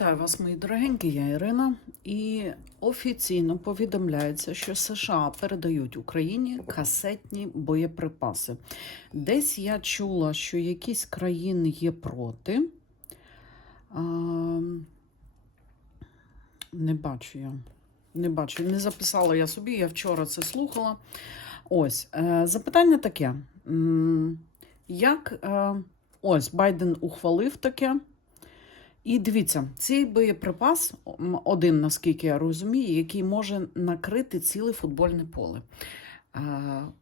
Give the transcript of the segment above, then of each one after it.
Вітаю вас, мої дорогенькі, я Ірина. І офіційно повідомляється, що США передають Україні касетні боєприпаси. Десь я чула, що якісь країни є проти. А, не бачу я. Не бачу, не записала я собі, я вчора це слухала. Ось, е, запитання таке. Як е, ось Байден ухвалив таке? І дивіться, цей боєприпас один, наскільки я розумію, який може накрити ціле футбольне поле.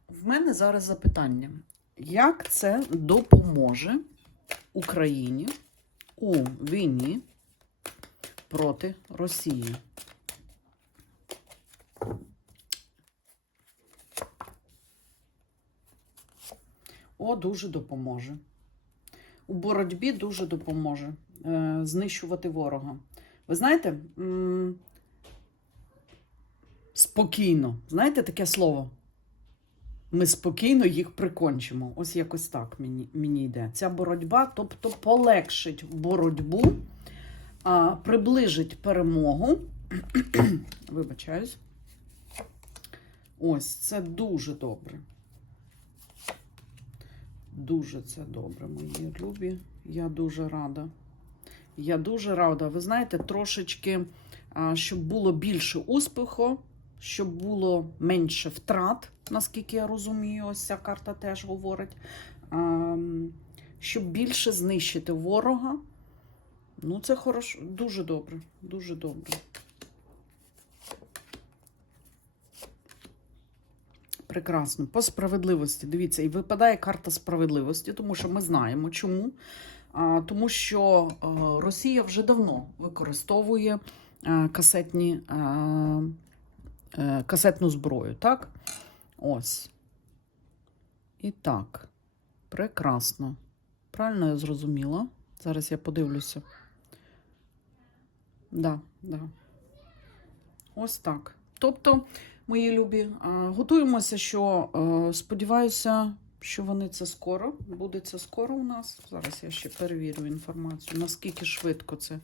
В мене зараз запитання: як це допоможе Україні у війні проти Росії? О, дуже допоможе. У боротьбі дуже допоможе е, знищувати ворога. Ви знаєте, спокійно, знаєте таке слово? Ми спокійно їх прикончимо. Ось якось так мені, мені йде. Ця боротьба, тобто полегшить боротьбу, а, приближить перемогу. Вибачаюсь. Ось це дуже добре. Дуже це добре, мої любі. Я дуже рада. Я дуже рада. Ви знаєте, трошечки, щоб було більше успіху, щоб було менше втрат, наскільки я розумію, ось ця карта теж говорить. Щоб більше знищити ворога. Ну, це хорошо, дуже добре, дуже добре. Прекрасно. По справедливості. Дивіться, і випадає карта справедливості, тому що ми знаємо чому. А, Тому що е, Росія вже давно використовує е, касетні, е, касетну зброю, так? Ось. І так. Прекрасно. Правильно я зрозуміла? Зараз я подивлюся. Да, да. Ось так. Тобто, мої любі, готуємося, що е, сподіваюся, що вони це скоро. Буде це скоро у нас. Зараз я ще перевірю інформацію, наскільки швидко це.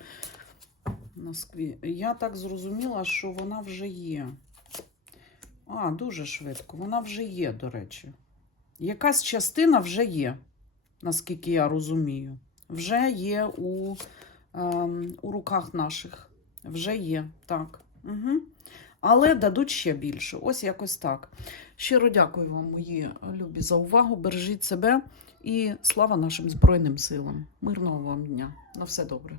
Я так зрозуміла, що вона вже є. А, дуже швидко. Вона вже є, до речі. Якась частина вже є, наскільки я розумію. Вже є у, ем, у руках наших. Вже є, так. Угу. Але дадуть ще більше. Ось якось так. Щиро дякую вам, мої любі, за увагу. Бережіть себе і слава нашим Збройним силам. Мирного вам дня. На все добре.